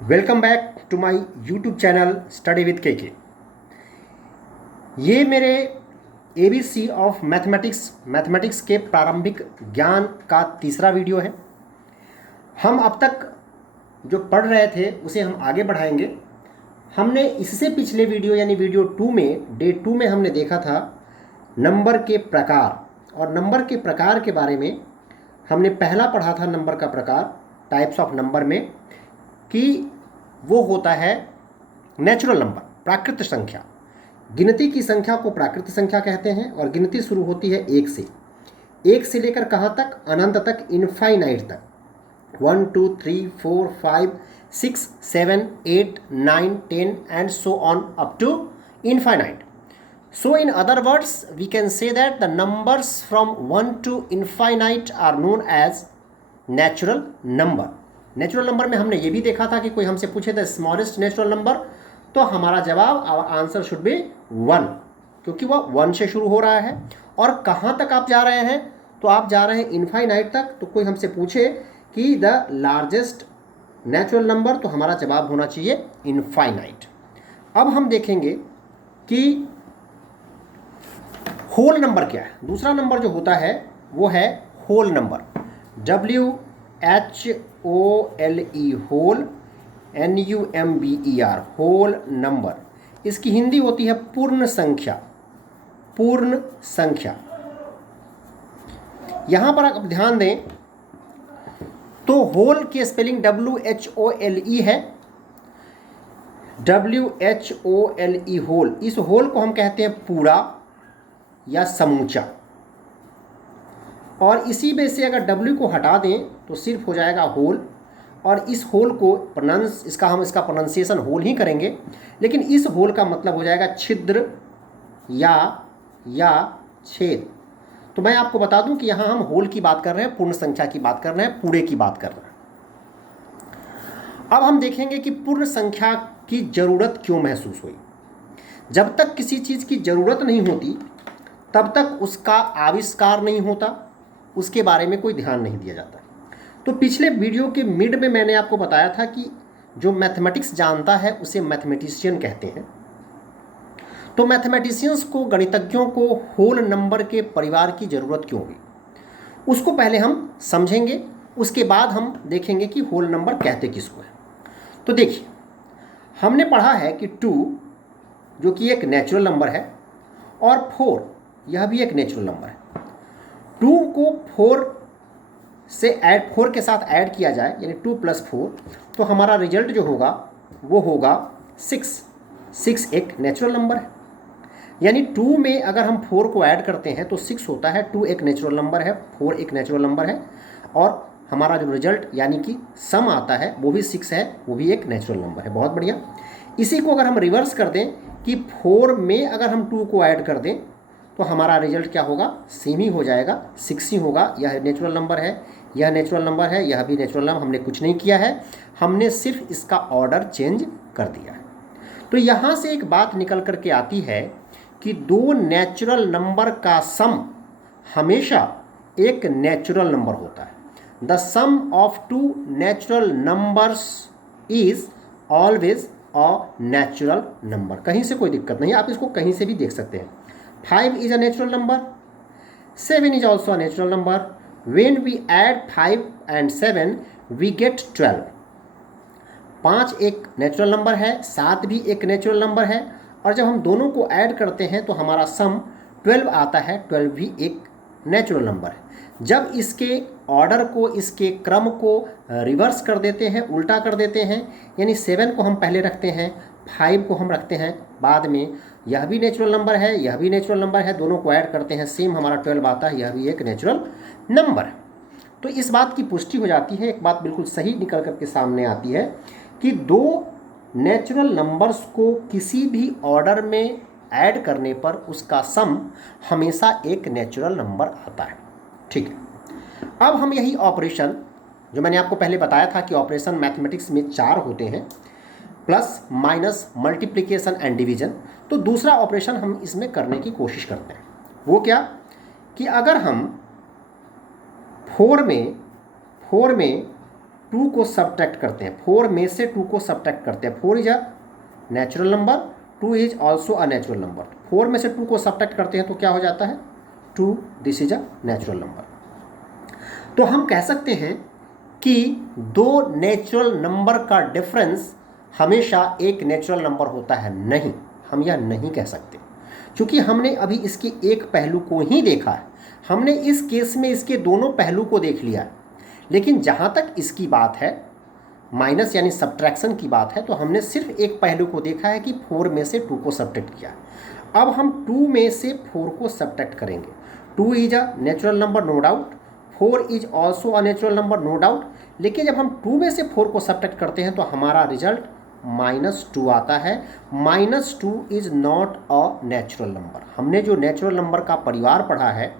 Welcome back to my YouTube channel study with K. ये मेरे ABC of mathematics के प्रारंभिक ज्ञान का तीसरा वीडियो है। हम अब तक जो पढ़ रहे थे उसे हम आगे बढ़ाएंगे। हमने इससे पिछले वीडियो यानी वीडियो 2 में डे 2 में हमने देखा था नंबर के प्रकार, और नंबर के प्रकार के बारे में हमने पहला पढ़ा था नंबर का प्रकार टाइप्स ऑफ नंबर में कि वो होता है नेचुरल नंबर, प्राकृत संख्या। गिनती की संख्या को प्राकृत संख्या कहते हैं और गिनती शुरू होती है एक से लेकर कहाँ तक? अनंत तक, इनफाइनाइट तक। 1 2 3 4 5 6 7 8 9 10 and so on up to infinite. So in other words, we can say that the numbers from 1 to infinite are known as natural number. Natural number में हमने ये भी देखा था कि कोई हमसे पूछे द स्मॉलेस्ट नेचुरल नंबर, तो हमारा जवाब, आवर आंसर शुड बी 1, क्योंकि वह 1 से शुरू हो रहा है। और कहाँ तक आप जा रहे हैं? तो आप जा रहे हैं इनफाइनाइट तक। तो कोई हमसे पूछे कि द लार्जेस्ट नेचुरल नंबर, तो हमारा जवाब होना चाहिए इनफाइनाइट। अब हम देखेंगे कि होल नंबर क्या है। दूसरा नंबर जो होता है वो है whole number, WHOLE, whole, NUMBER, whole number. इसकी हिंदी होती है पूर्ण संख्या। पूर्ण संख्या। यहां पर आप ध्यान दें तो होल की स्पेलिंग WHOLE है, WHOLE, होल। इस होल को हम कहते हैं पूरा या समूचा, और इसी में से अगर W को हटा दें तो सिर्फ हो जाएगा होल। और इस होल को इसका प्रोनाउंसिएशन होल ही करेंगे, लेकिन इस होल का मतलब हो जाएगा छिद्र या छेद। तो मैं आपको बता दूं कि यहाँ हम होल की बात कर रहे हैं, पूर्ण संख्या की बात कर रहे हैं, पूरे की बात कर रहे हैं। अब हम देखेंगे कि पूर्ण संख्या की ज़रूरत क्यों महसूस हुई। जब तक किसी चीज़ की ज़रूरत नहीं होती तब तक उसका आविष्कार नहीं होता, उसके बारे में कोई ध्यान नहीं दिया जाता। तो पिछले वीडियो के मिड में मैंने आपको बताया था कि जो मैथमेटिक्स जानता है उसे मैथमेटिशियन कहते हैं। तो मैथमेटिशियंस को, गणितज्ञों को होल नंबर के परिवार की ज़रूरत क्यों हुई, उसको पहले हम समझेंगे। उसके बाद हम देखेंगे कि होल नंबर कहते किसको है। तो देखिए, हमने पढ़ा है कि 2 जो कि एक नेचुरल नंबर है और 4 यह भी एक नेचुरल नंबर है। 2 को 4 के साथ ऐड किया जाए, यानी 2 + 4, तो हमारा रिजल्ट जो होगा वो होगा 6। 6 एक नेचुरल नंबर है। यानी 2 में अगर हम 4 को ऐड करते हैं तो 6 होता है। 2 एक नेचुरल नंबर है, 4 एक नेचुरल नंबर है, और हमारा जो रिजल्ट यानी कि सम आता है वो भी 6 है, वो भी एक नेचुरल नंबर है। बहुत बढ़िया। इसी को अगर हम रिवर्स कर दें कि 4 में अगर हम 2 को ऐड कर दें तो हमारा रिजल्ट क्या होगा? सेम ही हो जाएगा, 6 ही होगा। यह नेचुरल नंबर है, यह नेचुरल नंबर है, यह भी नेचुरल नंबर। हमने कुछ नहीं किया है, हमने सिर्फ इसका ऑर्डर चेंज कर दिया है। तो यहाँ से एक बात निकल करके आती है कि 2 नेचुरल नंबर का सम हमेशा एक नेचुरल नंबर होता है। The sum of 2 natural numbers is always a natural number. कहीं से कोई दिक्कत नहीं, आप इसको कहीं से भी देख सकते हैं। 5 is a natural number, 7 is also a natural number. When we add 5 and 7, we get 12. 5 एक नेचुरल नंबर है, 7 भी एक नेचुरल नंबर है, और जब हम दोनों को ऐड करते हैं तो हमारा सम 12 आता है। 12 भी एक नेचुरल नंबर है। जब इसके ऑर्डर को, इसके क्रम को रिवर्स कर देते हैं, उल्टा कर देते हैं, यानी 7 को हम पहले रखते हैं, 5 को हम रखते हैं बाद में, यह भी नेचुरल नंबर है, यह भी नेचुरल नंबर है, दोनों को ऐड करते हैं, सेम हमारा 12 आता है, यह भी एक नेचुरल नंबर है। तो इस बात की पुष्टि हो जाती है, एक बात बिल्कुल सही निकल करके सामने आती है कि 2 नेचुरल नंबर्स को किसी भी ऑर्डर में ऐड करने पर उसका सम हमेशा एक नेचुरल नंबर आता है। ठीक है। अब हम यही ऑपरेशन, जो मैंने आपको पहले बताया था कि ऑपरेशन मैथमेटिक्स में 4 होते हैं, plus, minus, multiplication and division, तो दूसरा ऑपरेशन हम इसमें करने की कोशिश करते हैं। वो क्या कि अगर हम 4 में 2 को सब्ट्रैक्ट करते हैं, 4 में से 2 को सब्ट्रैक्ट करते हैं, 4 is a natural number, 2 is also a natural number, 4 में से 2 को सब्ट्रैक्ट करते हैं तो क्या हो जाता है 2, this is a natural number. तो हम कह सकते हैं कि दो नेचुरल नंबर का डिफरेंस हमेशा एक नेचुरल नंबर होता है, नहीं, हम यह नहीं कह सकते, क्योंकि हमने अभी इसके एक पहलू को ही देखा है, हमने इस केस में इसके दोनों पहलू को देख लिया है। लेकिन जहाँ तक इसकी बात है, माइनस यानी सब्ट्रैक्शन की बात है, तो हमने सिर्फ एक पहलू को देखा है कि 4 में से 2 को सब्ट्रैक्ट किया। अब हम 2 में से 4 को सब्ट्रैक्ट करेंगे। 2 is a natural number no doubt, 4 is also a natural number no doubt, लेकिन जब हम 2 में से 4 को सब्ट्रैक्ट करते हैं तो हमारा रिजल्ट -2 आता है। -2 is not a natural number. हमने जो नेचुरल नंबर का परिवार पढ़ा है,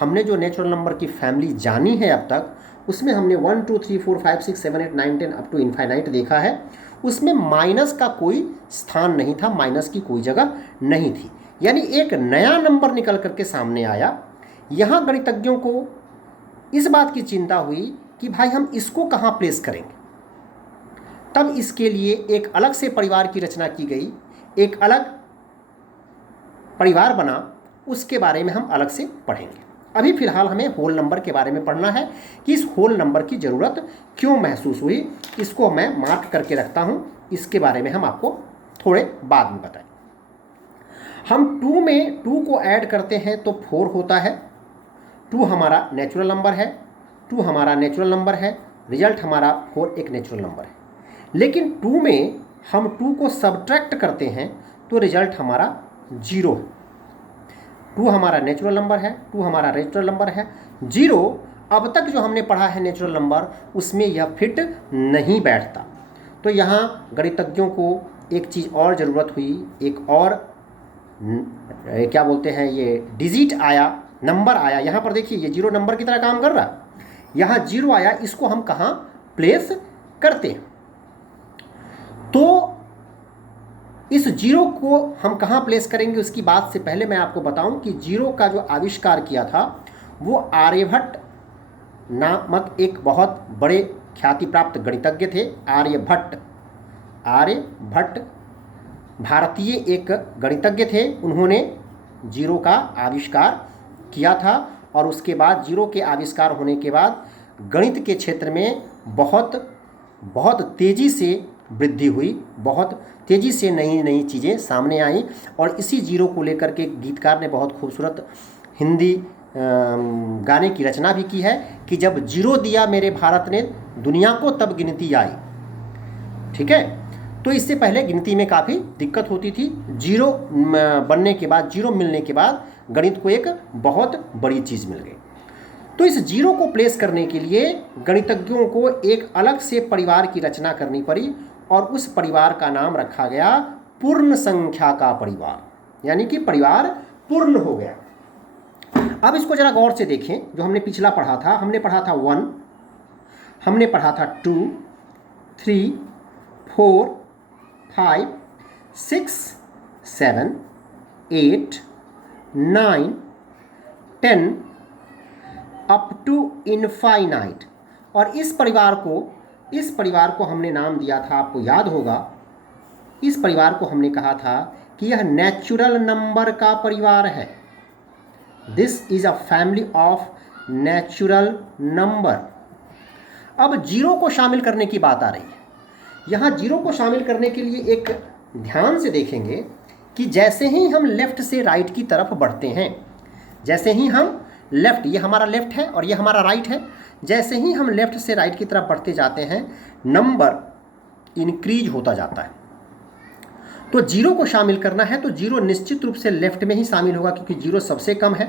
हमने जो नेचुरल नंबर की फैमिली जानी है अब तक, उसमें हमने 1 2 3 4 5 6 7 8 9 10 अप टू इनफाइनाइट देखा है। उसमें माइनस का कोई स्थान नहीं था, माइनस की कोई जगह नहीं थी, यानी एक नया नंबर निकल करके सामने आया। यहाँ गणितज्ञों को इस बात की चिंता हुई कि भाई हम इसको कहाँ प्लेस करेंगे। तब इसके लिए एक अलग से परिवार की रचना की गई, एक अलग परिवार बना, उसके बारे में हम अलग से पढ़ेंगे। अभी फिलहाल हमें होल नंबर के बारे में पढ़ना है कि इस होल नंबर की ज़रूरत क्यों महसूस हुई, इसको मैं मार्क करके रखता हूँ, इसके बारे में हम आपको थोड़े बाद में बताएं। हम 2 में 2 को ऐड करते हैं तो 4 होता है। 2 हमारा नेचुरल नंबर है, 2 हमारा नेचुरल नंबर है, रिजल्ट हमारा 4 एक नेचुरल नंबर है। लेकिन 2 में हम 2 को सब्ट्रैक्ट करते हैं तो रिजल्ट हमारा 0 है। 2 हमारा नेचुरल नंबर है, 2 हमारा नेचुरल नंबर है, 0 अब तक जो हमने पढ़ा है नेचुरल नंबर, उसमें यह फिट नहीं बैठता। तो यहाँ गणितज्ञों को एक चीज़ और ज़रूरत हुई, एक और क्या बोलते हैं, ये डिजिट आया, नंबर आया। यहाँ पर देखिए ये 0 नंबर की तरह काम कर रहा, यहाँ 0 आया, इसको हम कहाँ प्लेस करते हैं। तो इस 0 को हम कहाँ प्लेस करेंगे, उसकी बात से पहले मैं आपको बताऊं कि 0 का जो आविष्कार किया था वो आर्यभट्ट नामक एक बहुत बड़े ख्याति प्राप्त गणितज्ञ थे। आर्यभट्ट भारतीय एक गणितज्ञ थे, उन्होंने 0 का आविष्कार किया था। और उसके बाद 0 के आविष्कार होने के बाद गणित के क्षेत्र में बहुत तेज़ी से वृद्धि हुई, बहुत तेज़ी से नई नई चीज़ें सामने आईं। और इसी 0 को लेकर के गीतकार ने बहुत खूबसूरत हिंदी गाने की रचना भी की है कि जब 0 दिया मेरे भारत ने दुनिया को तब गिनती आई। ठीक है, तो इससे पहले गिनती में काफ़ी दिक्कत होती थी। 0 बनने के बाद, 0 मिलने के बाद गणित को एक बहुत बड़ी चीज़ मिल गई। तो इस 0 को प्लेस करने के लिए गणितज्ञों को एक अलग से परिवार की रचना करनी पड़ी और उस परिवार का नाम रखा गया पूर्ण संख्या का परिवार, यानी कि परिवार पूर्ण हो गया। अब इसको जरा गौर से देखें, जो हमने पिछला पढ़ा था, हमने पढ़ा था 1, हमने पढ़ा था 2, 3, 4, 5, 6, 7, 8, 9, 10 अप टू इनफाइनाइट। और इस परिवार को हमने नाम दिया था, आपको याद होगा, इस परिवार को हमने कहा था कि यह नेचुरल नंबर का परिवार है। This is a family of natural number. अब 0 को शामिल करने की बात आ रही है। यहाँ 0 को शामिल करने के लिए एक ध्यान से देखेंगे कि जैसे ही हम लेफ्ट से राइट की तरफ बढ़ते हैं, जैसे ही हम लेफ्ट, ये हमारा लेफ्ट है और ये हमारा राइट है, जैसे ही हम लेफ्ट से राइट की तरफ बढ़ते जाते हैं नंबर इंक्रीज होता जाता है। तो 0 को शामिल करना है तो 0 निश्चित रूप से लेफ्ट में ही शामिल होगा, क्योंकि 0 सबसे कम है।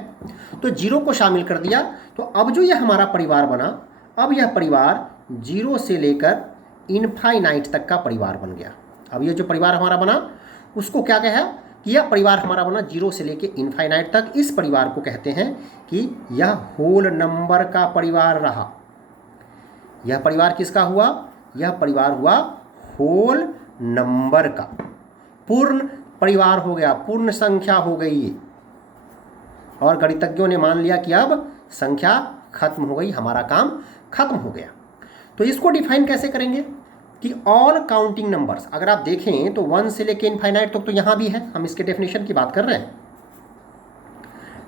तो 0 को शामिल कर दिया, तो अब जो यह हमारा परिवार बना, अब यह परिवार 0 से लेकर इनफाइनाइट तक का परिवार बन गया। अब ये जो परिवार हमारा बना उसको क्या कहा कि यह परिवार हमारा बना 0 से लेकर इनफाइनाइट तक। इस परिवार को कहते हैं कि यह होल नंबर का परिवार रहा। यह परिवार किसका हुआ? यह परिवार हुआ होल नंबर का, पूर्ण परिवार हो गया, पूर्ण संख्या हो गई ये। और गणितज्ञों ने मान लिया कि अब संख्या खत्म हो गई, हमारा काम खत्म हो गया। तो इसको डिफाइन कैसे करेंगे कि ऑल काउंटिंग नंबर्स, अगर आप देखें तो 1 से लेके इनफाइनाइट तक तो यहाँ भी है, हम इसके डेफिनेशन की बात कर रहे हैं,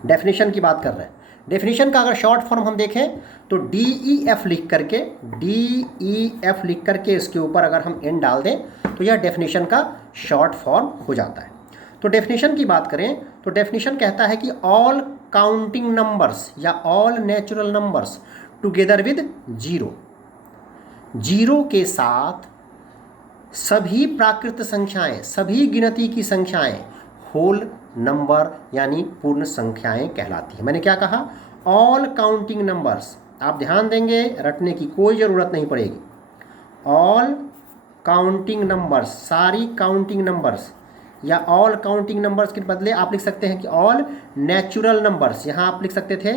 डेफिनेशन की बात कर रहे हैं। डेफिनेशन का अगर शॉर्ट फॉर्म हम देखें तो DEF लिख करके, DEF लिख करके इसके ऊपर अगर हम एन डाल दें तो यह डेफिनेशन का शॉर्ट फॉर्म हो जाता है। तो डेफिनेशन की बात करें तो डेफिनेशन कहता है कि ऑल काउंटिंग नंबर्स या all natural numbers together with zero, zero के साथ सभी प्राकृत संख्याएं, सभी गिनती की संख्याएं होल नंबर यानी पूर्ण संख्याएं कहलाती है। मैंने क्या कहा? All counting numbers. आप ध्यान देंगे, रटने की कोई ज़रूरत नहीं पड़ेगी। ऑल काउंटिंग नंबर्स, सारी काउंटिंग नंबर्स, या ऑल काउंटिंग नंबर्स के बदले आप लिख सकते हैं कि ऑल नेचुरल नंबर्स। यहाँ आप लिख सकते थे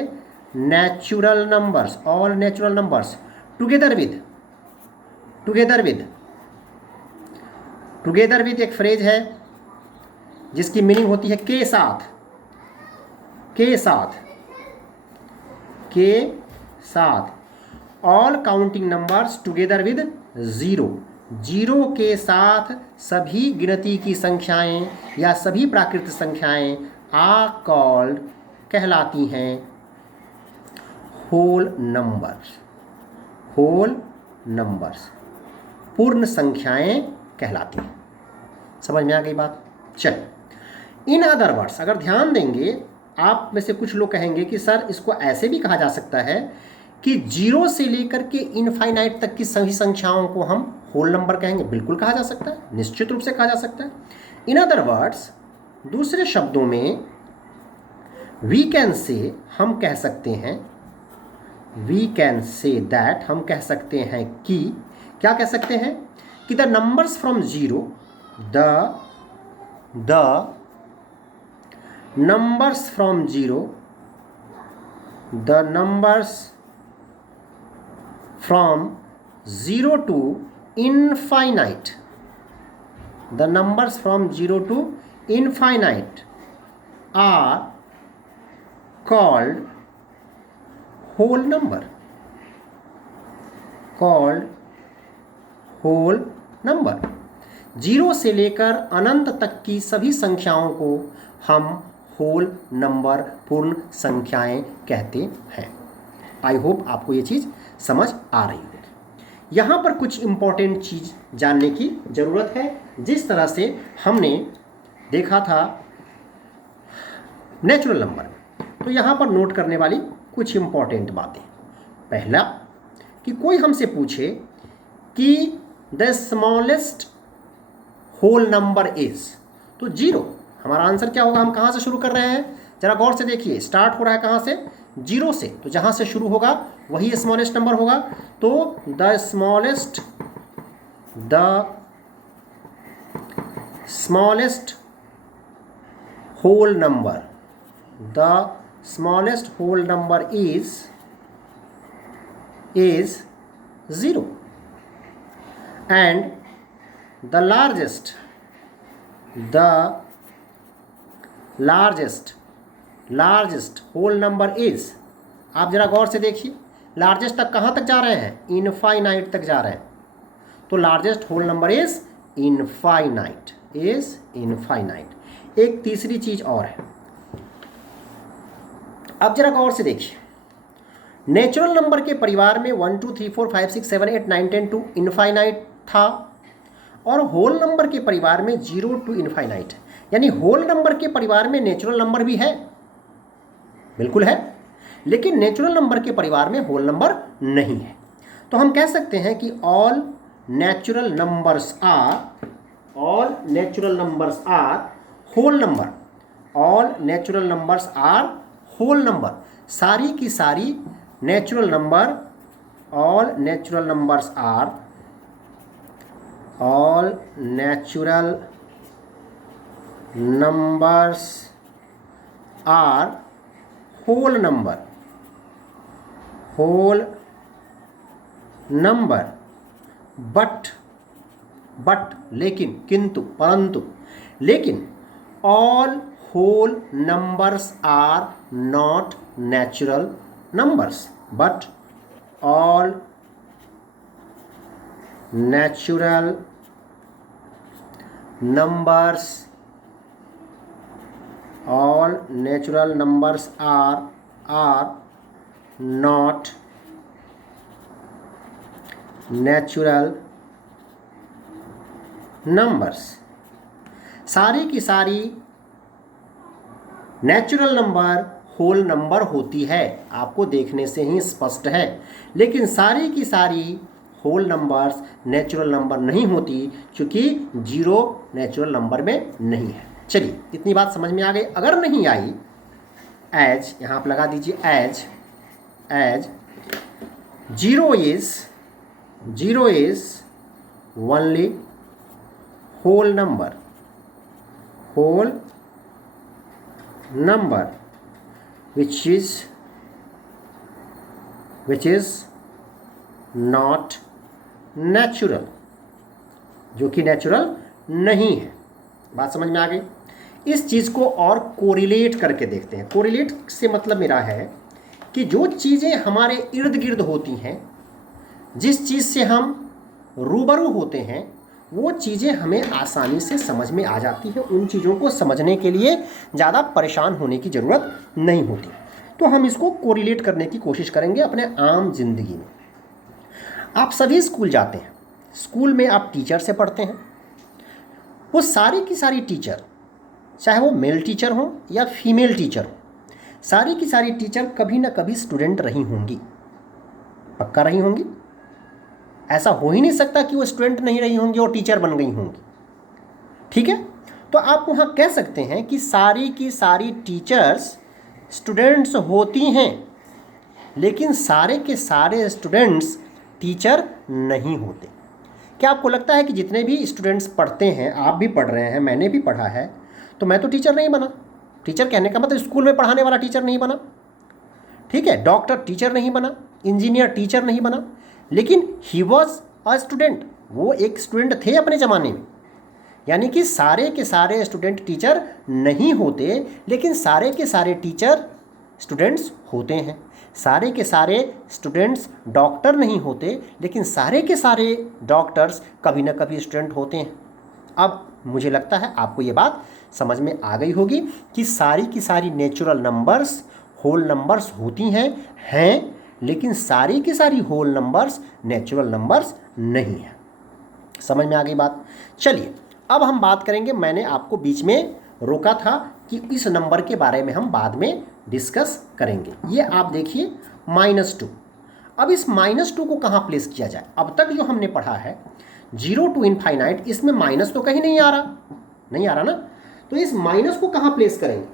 natural numbers, all natural numbers together with, together with, together with एक फ्रेज है जिसकी मीनिंग होती है के साथ, के साथ, के साथ। All counting numbers together with zero, zero के साथ सभी गिनती की संख्याएं या सभी प्राकृत संख्याएं आर कॉल्ड कहलाती हैं होल नंबर्स, होल नंबर्स, पूर्ण संख्याएं कहलाती हैं। समझ में आ गई बात? चल, इन अदर वर्ड्स, अगर ध्यान देंगे, आप में से कुछ लोग कहेंगे कि सर इसको ऐसे भी कहा जा सकता है कि जीरो से लेकर के इनफाइनाइट तक की सभी संख्याओं को हम होल नंबर कहेंगे। बिल्कुल कहा जा सकता है, निश्चित रूप से कहा जा सकता है। इन अदर वर्ड्स, दूसरे शब्दों में वी कैन से, हम कह सकते हैं, वी कैन से दैट, हम कह सकते हैं कि, क्या कह सकते हैं कि the numbers from zero, the numbers from zero, the numbers from zero to infinite, the numbers from zero to infinite are called whole number, called whole number। Zero से लेकर अनंत तक की सभी संख्याओं को हम होल नंबर, पूर्ण संख्याएं कहते हैं। आई होप आपको ये चीज़ समझ आ रही होगी। यहाँ पर कुछ इम्पॉर्टेंट चीज़ जानने की ज़रूरत है। जिस तरह से हमने देखा था नेचुरल नंबर में, तो यहाँ पर नोट करने वाली कुछ इम्पॉर्टेंट बातें। पहला, कि कोई हमसे पूछे कि the smallest whole number is, तो जीरो। हमारा आंसर क्या होगा? हम कहाँ से शुरू कर रहे हैं? जरा गौर से देखिए, स्टार्ट हो रहा है कहाँ से? जीरो से। तो जहाँ से शुरू होगा वही स्मॉलेस्ट नंबर होगा। तो the smallest whole number, the smallest whole number is zero, and the largest whole number is, आप जरा गौर से देखिए, लार्जेस्ट तक कहाँ तक जा रहे हैं? इनफाइनाइट तक जा रहे हैं। तो largest whole number is infinite, is infinite. एक तीसरी चीज और है, अब जरा गौर से देखिए, नेचुरल नंबर के परिवार में 1 2 3 4 5 6 7 8 9 10 टू इनफाइनाइट था, और होल नंबर के परिवार में 0 टू इनफाइनाइट है। यानी होल नंबर के परिवार में नेचुरल नंबर भी है, बिल्कुल है, लेकिन नेचुरल नंबर के परिवार में होल नंबर नहीं है। तो हम कह सकते हैं कि all natural numbers are whole number, all natural numbers are whole number. सारी की सारी natural number, all natural numbers are, all natural numbers are whole number, whole number, but लेकिन, किंतु, परंतु, लेकिन all whole numbers are not natural numbers, but all natural numbers, all natural numbers are not natural numbers। सारी की सारी natural number whole number होती है, आपको देखने से ही स्पष्ट है, लेकिन सारी की सारी होल नंबर्स नेचुरल नंबर नहीं होती, क्योंकि जीरो नेचुरल नंबर में नहीं है। चलिए, इतनी बात समझ में आ गई। अगर नहीं आई, एज यहाँ आप लगा दीजिए, as zero is only whole number which is not natural, जो कि नेचुरल नहीं है। बात समझ में आ गई। इस चीज़ को और कोरिलेट करके देखते हैं। कोरिलेट से मतलब मेरा है कि जो चीज़ें हमारे इर्द गिर्द होती हैं, जिस चीज़ से हम रूबरू होते हैं, वो चीज़ें हमें आसानी से समझ में आ जाती है। उन चीज़ों को समझने के लिए ज़्यादा परेशान होने की ज़रूरत नहीं होती। तो हम इसको कोरिलेट करने की कोशिश करेंगे अपने आम जिंदगी में। आप सभी स्कूल जाते हैं, स्कूल में आप टीचर से पढ़ते हैं। वो सारी की सारी टीचर, चाहे वो मेल टीचर हो या फीमेल टीचर हो, सारी की सारी टीचर कभी ना कभी स्टूडेंट रही होंगी, पक्का रही होंगी। ऐसा हो ही नहीं सकता कि वो स्टूडेंट नहीं रही होंगी और टीचर बन गई होंगी। ठीक है, तो आप वहाँ कह सकते हैं कि सारी की सारी टीचर्स स्टूडेंट्स होती हैं, लेकिन सारे के सारे स्टूडेंट्स टीचर नहीं होते। क्या आपको लगता है कि जितने भी स्टूडेंट्स पढ़ते हैं, आप भी पढ़ रहे हैं, मैंने भी पढ़ा है, तो मैं तो टीचर नहीं बना? टीचर कहने का मतलब स्कूल में पढ़ाने वाला टीचर नहीं बना, ठीक है, डॉक्टर टीचर नहीं बना, इंजीनियर टीचर नहीं बना, लेकिन ही वॉज अ स्टूडेंट, वो एक स्टूडेंट थे अपने ज़माने में। यानी कि सारे के सारे स्टूडेंट टीचर नहीं होते, लेकिन सारे के सारे टीचर स्टूडेंट्स होते हैं। सारे के सारे स्टूडेंट्स डॉक्टर नहीं होते, लेकिन सारे के सारे डॉक्टर्स कभी ना कभी स्टूडेंट होते हैं। अब मुझे लगता है आपको ये बात समझ में आ गई होगी कि सारी की सारी नेचुरल नंबर्स होल नंबर्स होती हैं, लेकिन सारी की सारी होल नंबर्स नेचुरल नंबर्स नहीं है। समझ में आ गई बात। चलिए, अब हम बात करेंगे, मैंने आपको बीच में रोका था कि इस नंबर के बारे में हम बाद में डिस्कस करेंगे। ये आप देखिए -2। अब इस -2 को कहाँ प्लेस किया जाए? अब तक जो हमने पढ़ा है 0 to इनफाइनाइट, इसमें माइनस तो कहीं नहीं आ रहा ना। तो इस माइनस को कहाँ प्लेस करेंगे?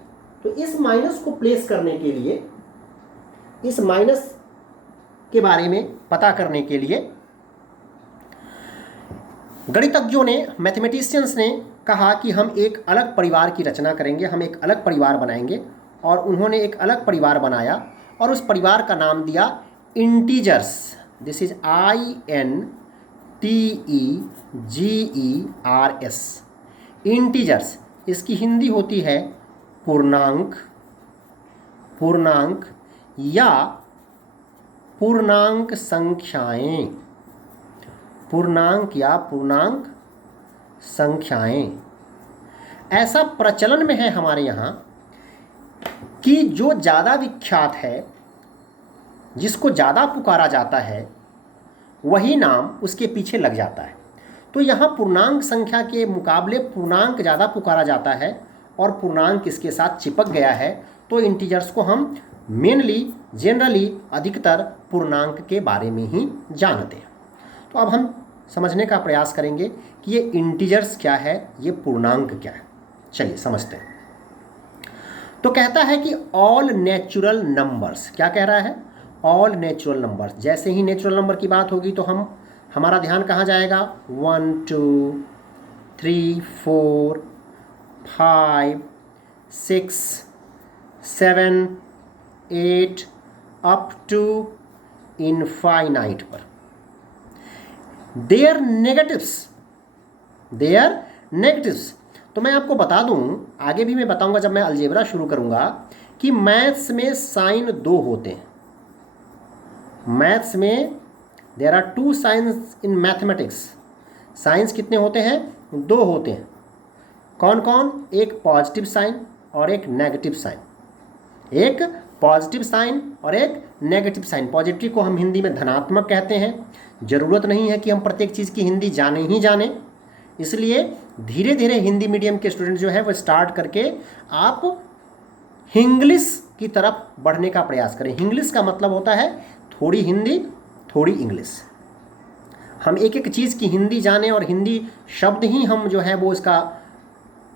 तो इस माइनस को प्लेस करने के लिए, इस माइनस के बारे में पता करने के लिए गणितज्ञों ने, मैथमेटिशियंस ने कहा कि हम एक अलग परिवार की रचना करेंगे, हम एक अलग परिवार बनाएंगे। और उन्होंने एक अलग परिवार बनाया और उस परिवार का नाम दिया integers. This is INTEGERS, integers. इसकी हिंदी होती है पूर्णांक या पूर्णांक संख्याएं, पूर्णांक या पूर्णांक संख्याएं। ऐसा प्रचलन में है हमारे यहाँ कि जो ज़्यादा विख्यात है, जिसको ज़्यादा पुकारा जाता है, वही नाम उसके पीछे लग जाता है। तो यहाँ पूर्णांक संख्या के मुकाबले पूर्णांक ज़्यादा पुकारा जाता है और पूर्णांक इसके साथ चिपक गया है। तो इंटीजर्स को हम मेनली, जनरली, अधिकतर पूर्णांक के बारे में ही जानते हैं। तो अब हम समझने का प्रयास करेंगे कि ये इंटीजर्स क्या है, ये पूर्णांक क्या है। चलिए समझते हैं। तो कहता है कि ऑल नेचुरल नंबर्स, क्या कह रहा है? All natural numbers. जैसे ही नेचुरल नंबर की बात होगी तो हमारा ध्यान कहाँ जाएगा? 1 2 3 4 5 6 7 8 अप टू इनफाइनाइट पर। There negatives. तो मैं आपको बता दूं, आगे भी मैं बताऊंगा जब मैं अलजेब्रा शुरू करूंगा, कि मैथ्स में साइन 2 होते हैं। मैथ्स में there are 2 signs in mathematics. Signs कितने होते हैं? 2 होते हैं। कौन कौन? एक पॉजिटिव साइन और एक नेगेटिव साइन। एक पॉजिटिव साइन और एक नेगेटिव साइन। पॉजिटिव को हम हिंदी में धनात्मक कहते हैं। ज़रूरत नहीं है कि हम प्रत्येक चीज़ की हिंदी जाने ही जाने, इसलिए धीरे धीरे हिंदी मीडियम के स्टूडेंट जो है वो स्टार्ट करके आप इंग्लिश की तरफ बढ़ने का प्रयास करें। इंग्लिश का मतलब होता है थोड़ी हिंदी थोड़ी इंग्लिश। हम एक एक चीज़ की हिंदी जानें और हिंदी शब्द ही हम जो है वो इसका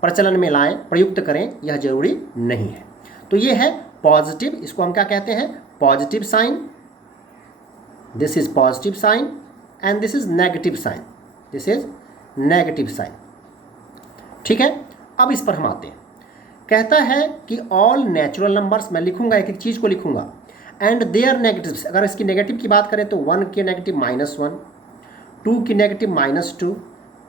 प्रचलन में लाएं, प्रयुक्त करें, यह जरूरी नहीं है। तो ये है पॉजिटिव, इसको हम क्या कहते हैं? Positive sign. This is positive sign and this is negative sign. This is negative sign. ठीक है, अब इस पर हम आते हैं। कहता है कि ऑल नेचुरल नंबर्स, मैं लिखूंगा एक एक चीज़ को लिखूंगा, एंड देयर नेगेटिव्स। अगर इसकी नेगेटिव की बात करें तो 1 की नेगेटिव -1, 2 की नेगेटिव -2,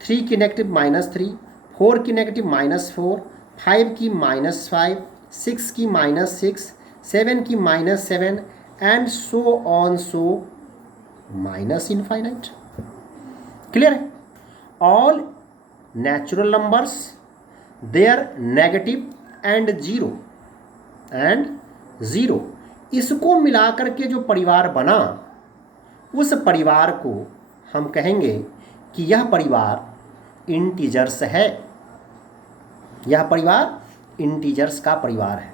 3 की नेगेटिव -3, 4 की नेगेटिव -4, 5 की -5, 6 की -6, 7 की -7 and so on, so minus infinite. Clear है? All natural numbers their negative and zero, इसको मिलाकर के जो परिवार बना, उस परिवार को हम कहेंगे कि यह परिवार इंटीजर्स है। यह परिवार इंटीजर्स का परिवार है।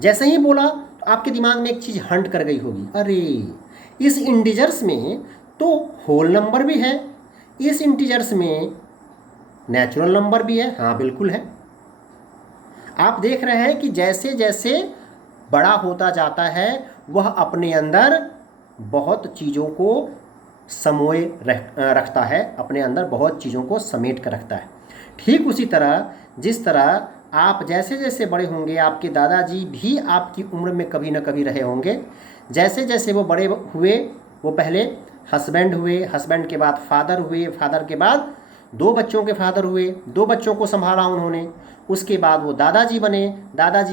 जैसे ही बोला तो आपके दिमाग में एक चीज़ हंट कर गई होगी, अरे इस इंटीजर्स में तो होल नंबर भी है, इस इंटीजर्स में नेचुरल नंबर भी है। हाँ बिल्कुल है। आप देख रहे हैं कि जैसे जैसे बड़ा होता जाता है वह अपने अंदर बहुत चीज़ों को समोए रखता है, अपने अंदर बहुत चीज़ों को समेट कर रखता है। ठीक उसी तरह जिस तरह आप जैसे जैसे बड़े होंगे, आपके दादाजी भी आपकी उम्र में कभी ना कभी रहे होंगे। जैसे जैसे वो बड़े हुए, वो पहले हस्बैंड हुए, हस्बैंड के बाद फादर हुए, फादर के बाद 2 बच्चों के फादर हुए, 2 बच्चों को संभाला उन्होंने। उसके बाद वो दादाजी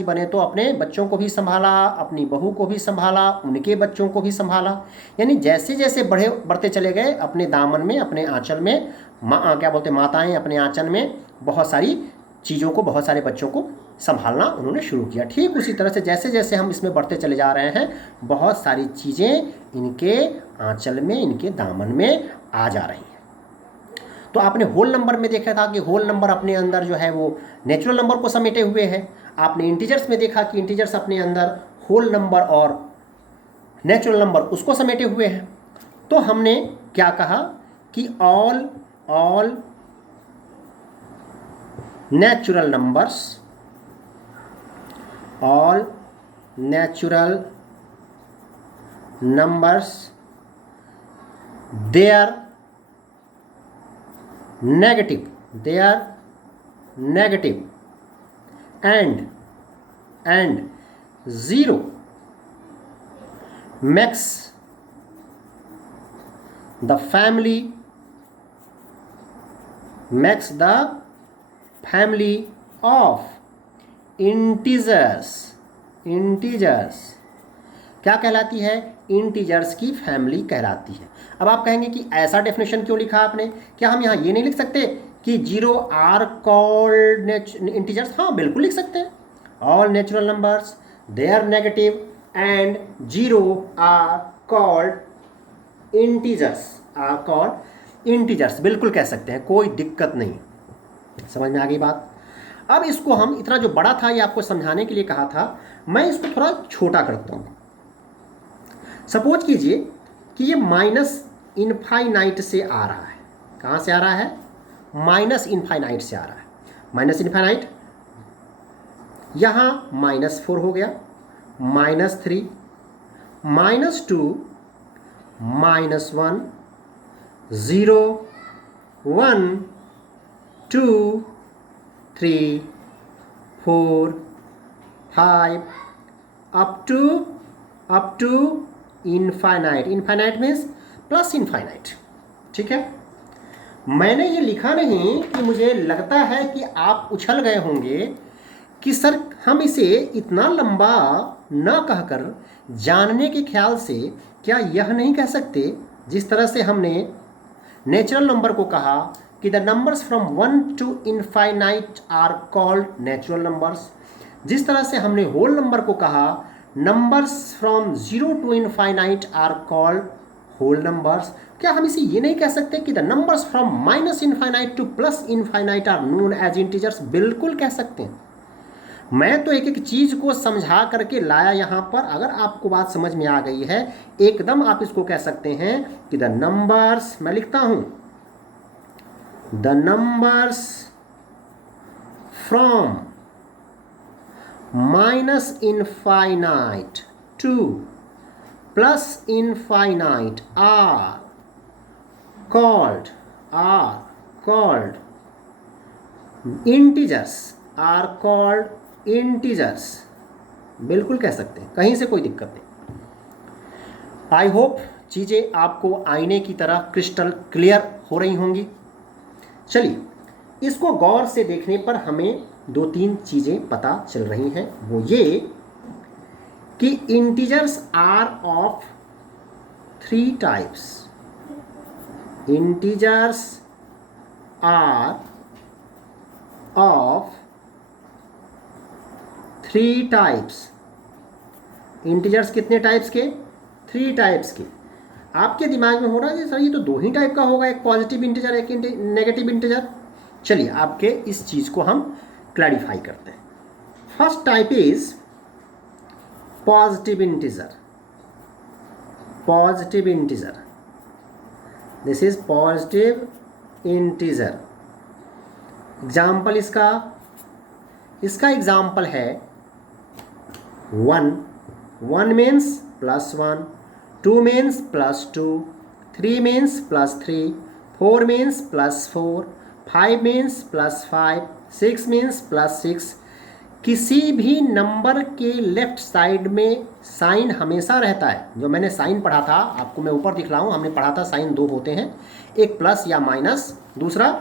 बने तो अपने बच्चों को भी संभाला, अपनी बहू को भी संभाला, उनके बच्चों को भी संभाला। यानी जैसे जैसे बढ़ते चले गए, अपने दामन में, अपने आंचल में, माताएं अपने आंचल में बहुत सारी चीज़ों को, बहुत सारे बच्चों को संभालना उन्होंने शुरू किया। ठीक उसी तरह से जैसे जैसे हम इसमें बढ़ते चले जा रहे हैं, बहुत सारी चीज़ें इनके आंचल में, इनके दामन में आ जा रही हैं। तो आपने होल नंबर में देखा था कि होल नंबर अपने अंदर जो है वो नेचुरल नंबर को समेटे हुए है। आपने इंटीजर्स में देखा कि इंटीजर्स अपने अंदर होल नंबर और नेचुरल नंबर उसको समेटे हुए हैं। तो हमने क्या कहा कि all natural numbers, all natural numbers they are negative and zero makes the family of integers क्या कहलाती है? इंटीजर्स की फैमिली कहलाती है। अब आप कहेंगे कि ऐसा डेफिनेशन क्यों लिखा आपने? क्या हम यहाँ ये नहीं लिख सकते कि 0 आर कॉल्ड इंटीजर्स? हाँ बिल्कुल लिख सकते हैं। All natural numbers they are negative and 0 are called integers, बिल्कुल कह सकते हैं, कोई दिक्कत नहीं। समझ में आ गई बात? अब इसको हम, इतना जो बड़ा था ये आपको समझाने के लिए कहा था, मैं इसको थोड़ा छोटा करता हूँ। सपोज कीजिए कि ये माइनस इनफाइनाइट से आ रहा है। कहाँ से आ रहा है? माइनस इनफाइनाइट से आ रहा है। माइनस इनफाइनाइट, यहाँ -4 हो गया, -3, -2, -1, 0, 1, 2, 3, 4, 5 up to infinite. Infinite means plus infinite. ठीक है, मैंने ये लिखा नहीं कि मुझे लगता है कि आप उछल गए होंगे कि सर हम इसे इतना लंबा न कहकर जानने के ख्याल से क्या यह नहीं कह सकते जिस तरह से हमने नेचुरल नंबर को कहा कि the numbers from 1 to infinite are called natural numbers, जिस तरह से हमने होल नंबर को कहा numbers from 0 to infinite are called whole numbers, क्या हम इसे ये नहीं कह सकते कि the numbers from minus infinite to plus infinite are known as integers? बिल्कुल कह सकते हैं। मैं तो एक एक चीज को समझा करके लाया यहाँ पर, अगर आपको बात समझ में आ गई है एकदम आप इसको कह सकते हैं कि द नंबर्स, मैं लिखता हूं the numbers from minus infinite to plus infinite are called integers, are called integers. बिल्कुल कह सकते हैं, कहीं से कोई दिक्कत नहीं। आई होप चीज़ें आपको आईने की तरह क्रिस्टल क्लियर हो रही होंगी। चलिए, इसको गौर से देखने पर हमें दो तीन चीज़ें पता चल रही हैं। वो ये कि integers are of 3 types. Integers are of 3 types. Integers कितने टाइप्स के? 3 टाइप्स के। आपके दिमाग में हो रहा है कि सर ये तो 2 ही टाइप का होगा, एक पॉजिटिव इंटीजर एक नेगेटिव इंटीजर। चलिए आपके इस चीज़ को हम क्लैरिफाई करते हैं। First type is positive integer. Positive integer, this is positive integer. Example इसका एग्जाम्पल है 1। 1 means +1, 2 means +2, 3 means +3, 4 means +4, 5 means +5, 6 means +6। किसी भी नंबर के लेफ्ट साइड में साइन हमेशा रहता है। जो मैंने साइन पढ़ा था, आपको मैं ऊपर दिख रहा हूँ, हमने पढ़ा था साइन 2 होते हैं, एक प्लस या माइनस, दूसरा।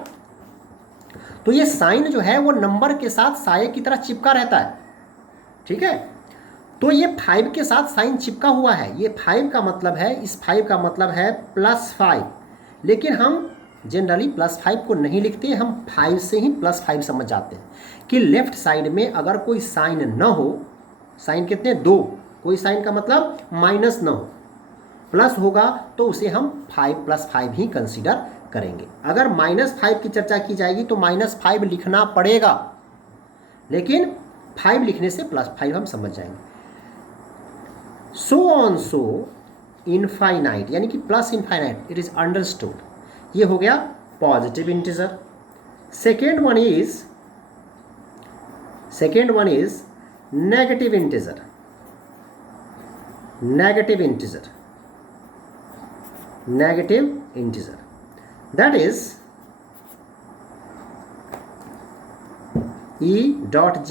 तो ये साइन जो है वो नंबर के साथ साये की तरह चिपका रहता है, ठीक है। तो ये 5 के साथ साइन चिपका हुआ है। ये 5 का मतलब है, इस 5 का मतलब है +5, लेकिन हम जनरली +5 को नहीं लिखते, हम 5 से ही +5 समझ जाते हैं कि लेफ्ट साइड में अगर कोई साइन न हो, साइन कितने 2, कोई साइन का मतलब माइनस न हो, प्लस होगा तो उसे हम 5 + 5 ही कंसीडर करेंगे। अगर -5 की चर्चा की जाएगी तो -5 लिखना पड़ेगा, लेकिन 5 लिखने से +5 हम समझ जाएंगे। सो ऑन सो इनफाइनाइट, यानी कि plus infinite, it is understood. ये हो गया positive integer. Second one is negative integer. Negative integer that is E.G,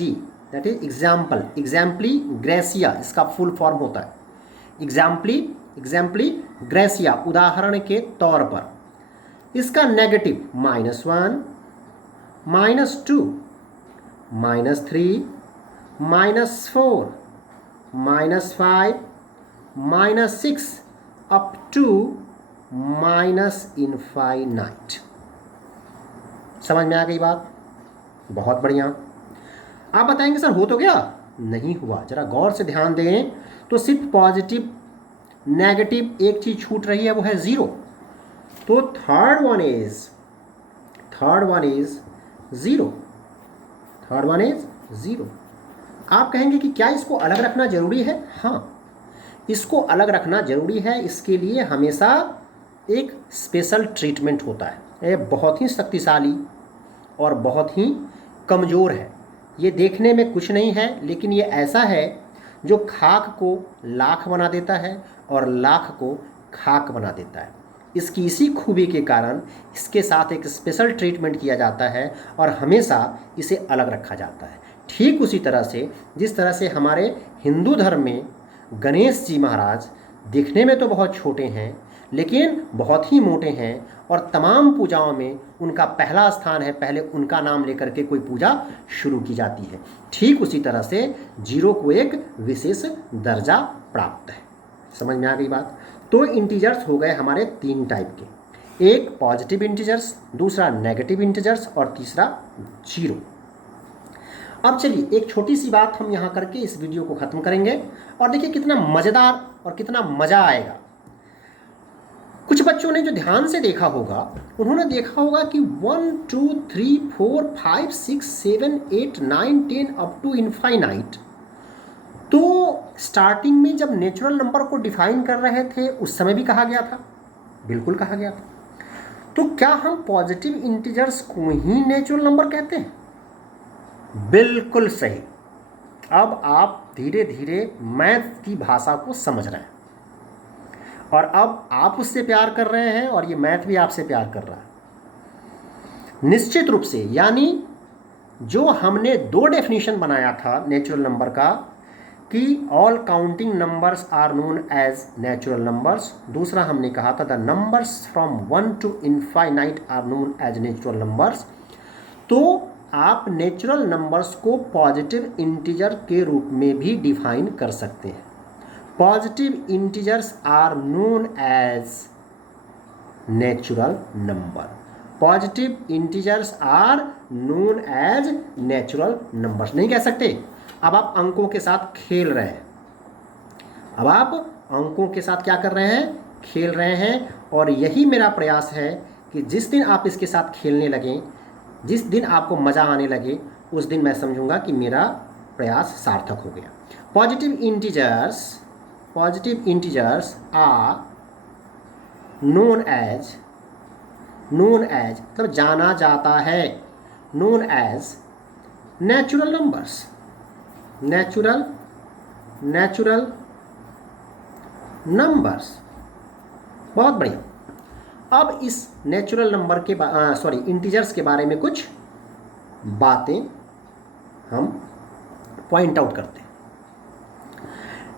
that is example, एग्जाम्पली gratia इसका फुल फॉर्म होता है। एग्जाम्पली ग्रेसिया, उदाहरण के तौर पर। इसका नेगेटिव -1, -2, -3, -4, -5, -6 अप टू -इनफाइनाइट। समझ में आ गई बात? बहुत बढ़िया। आप बताएंगे सर हो तो गया? नहीं हुआ। जरा गौर से ध्यान दें तो सिर्फ पॉजिटिव नेगेटिव एक चीज छूट रही है, वो है 0। तो थर्ड वन इज 0। आप कहेंगे कि क्या इसको अलग रखना जरूरी है? हाँ, इसको अलग रखना जरूरी है। इसके लिए हमेशा एक स्पेशल ट्रीटमेंट होता है। ये बहुत ही शक्तिशाली और बहुत ही कमज़ोर है। ये देखने में कुछ नहीं है, लेकिन ये ऐसा है जो खाक को लाख बना देता है और लाख को खाक बना देता है। इसकी इसी खूबी के कारण इसके साथ एक स्पेशल ट्रीटमेंट किया जाता है और हमेशा इसे अलग रखा जाता है। ठीक उसी तरह से जिस तरह से हमारे हिंदू धर्म में गणेश जी महाराज दिखने में तो बहुत छोटे हैं, लेकिन बहुत ही मोटे हैं और तमाम पूजाओं में उनका पहला स्थान है, पहले उनका नाम लेकर के कोई पूजा शुरू की जाती है। ठीक उसी तरह से 0 को एक विशेष दर्जा प्राप्त है। समझ में आ गई बात? तो इंटीजर्स हो गए हमारे 3 टाइप के, एक पॉजिटिव इंटीजर्स, दूसरा नेगेटिव इंटीजर्स और तीसरा जीरो। अब चलिए एक छोटी सी बात हम यहाँ करके इस वीडियो को ख़त्म करेंगे और देखिए कितना मज़ेदार और कितना मज़ा आएगा। कुछ बच्चों ने जो ध्यान से देखा होगा उन्होंने देखा होगा कि 1 2 3 4 5 6 7 8 9 10 अप टू इनफाइनाइट, तो स्टार्टिंग में जब नेचुरल नंबर को डिफाइन कर रहे थे उस समय भी कहा गया था, बिल्कुल कहा गया था। तो क्या हम पॉजिटिव इंटीजर्स को ही नेचुरल नंबर कहते हैं? बिल्कुल सही। अब आप धीरे धीरे मैथ की भाषा को समझ रहे हैं और अब आप उससे प्यार कर रहे हैं और ये मैथ भी आपसे प्यार कर रहा है निश्चित रूप से। यानी जो हमने 2 डेफिनेशन बनाया था नेचुरल नंबर का कि all counting numbers are known as natural numbers, दूसरा हमने कहा था the numbers from 1 to infinite are known as natural numbers. तो आप नेचुरल नंबर्स को पॉजिटिव इंटीजर के रूप में भी डिफाइन कर सकते हैं। Positive integers are known as natural number, positive integers are known as natural numbers नहीं कह सकते। अब आप अंकों के साथ खेल रहे हैं, अब आप अंकों के साथ क्या कर रहे हैं? खेल रहे हैं। और यही मेरा प्रयास है कि जिस दिन आप इसके साथ खेलने लगें, जिस दिन आपको मज़ा आने लगे, उस दिन मैं समझूंगा कि मेरा प्रयास सार्थक हो गया। Positive integers are known as मतलब जाना जाता है, known as natural numbers, natural numbers. बहुत बढ़िया। अब इस नेचुरल नंबर के इंटीजर्स के बारे में कुछ बातें हम पॉइंट आउट करते हैं।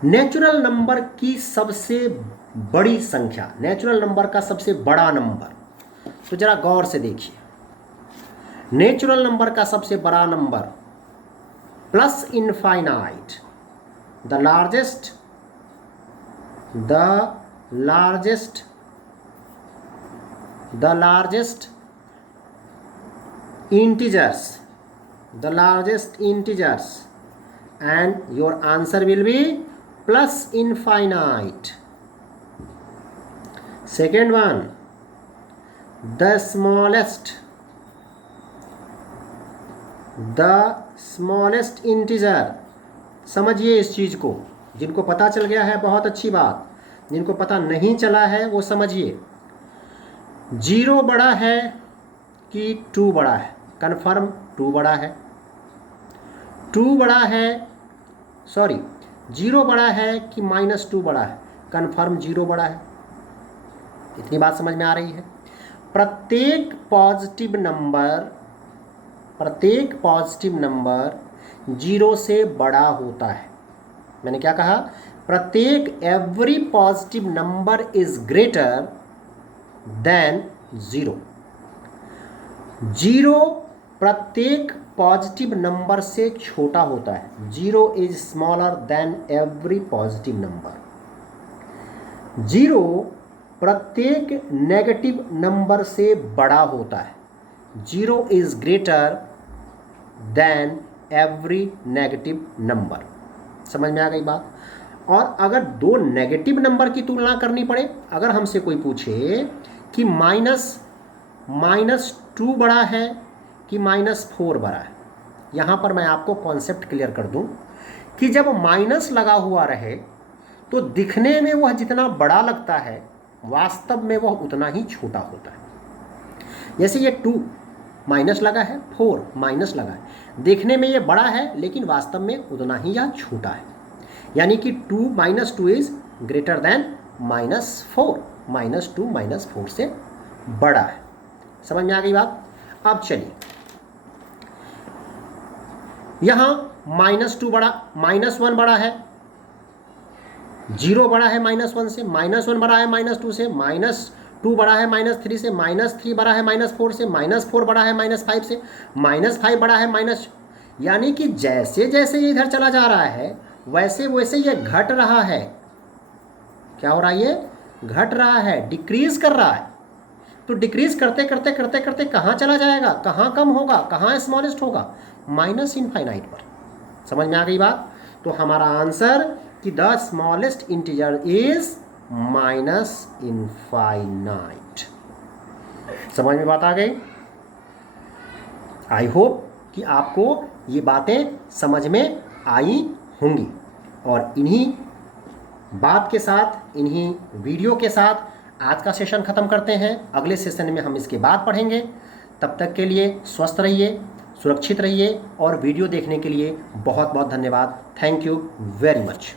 नेचुरल नंबर की सबसे बड़ी संख्या, नेचुरल नंबर का सबसे बड़ा नंबर, तो जरा गौर से देखिए। नेचुरल नंबर का सबसे बड़ा number plus infinite, the largest integers, and your answer will be plus infinite. Second one, the smallest integer। समझिए इस चीज को, जिनको पता चल गया है बहुत अच्छी बात, जिनको पता नहीं चला है वो समझिए। 0 बड़ा है कि 2 बड़ा है? कन्फर्म 2 बड़ा है। 2 बड़ा है, सॉरी 0 बड़ा है कि -2 बड़ा है? कन्फर्म 0 बड़ा है। इतनी बात समझ में आ रही है? प्रत्येक पॉजिटिव नंबर 0 से बड़ा होता है। मैंने क्या कहा? Every positive number is greater than 0। 0 प्रत्येक पॉजिटिव नंबर से छोटा होता है। 0 is smaller than every positive number. 0 प्रत्येक नेगेटिव नंबर से बड़ा होता है। 0 is greater than every negative number. समझ में आ गई बात? और अगर 2 नेगेटिव नंबर की तुलना करनी पड़े, अगर हमसे कोई पूछे कि -2 बड़ा है कि -4 बड़ा है, यहाँ पर मैं आपको कॉन्सेप्ट क्लियर कर दूँ कि जब माइनस लगा हुआ रहे तो दिखने में वह जितना बड़ा लगता है वास्तव में वह उतना ही छोटा होता है। जैसे ये 2 माइनस लगा है, 4 माइनस लगा है, देखने में ये बड़ा है लेकिन वास्तव में उतना ही यह छोटा है। यानी कि 2 - 2 इज ग्रेटर देन -4, -2 -4 से बड़ा है। समझ में आ गई बात? अब चलिए यहाँ -2 बड़ा, -1 बड़ा है, 0 बड़ा है -1 से, -1 बड़ा है -2 से, -2 बड़ा है -3 से, -3 बड़ा है -4 से, -4 बड़ा है -5 से, -5 बड़ा है यानी कि जैसे जैसे ये इधर चला जा रहा है वैसे वैसे ये घट रहा है। क्या हो रहा है? ये घट रहा है, डिक्रीज कर रहा है। तो डिक्रीज करते करते करते करते कहाँ चला जाएगा, कहाँ कम होगा, कहाँ स्मॉलेस्ट होगा, माइनस इनफाइनाइट पर। समझ में आ गई बात? तो हमारा आंसर कि the smallest integer is minus infinite. समझ में बात आ गई? आई होप कि आपको ये बातें समझ में आई होंगी। और इन्हीं बात के साथ, इन्हीं वीडियो के साथ आज का सेशन ख़त्म करते हैं। अगले सेशन में हम इसके बाद पढ़ेंगे। तब तक के लिए स्वस्थ रहिए, सुरक्षित रहिए और वीडियो देखने के लिए बहुत बहुत धन्यवाद। Thank you very much.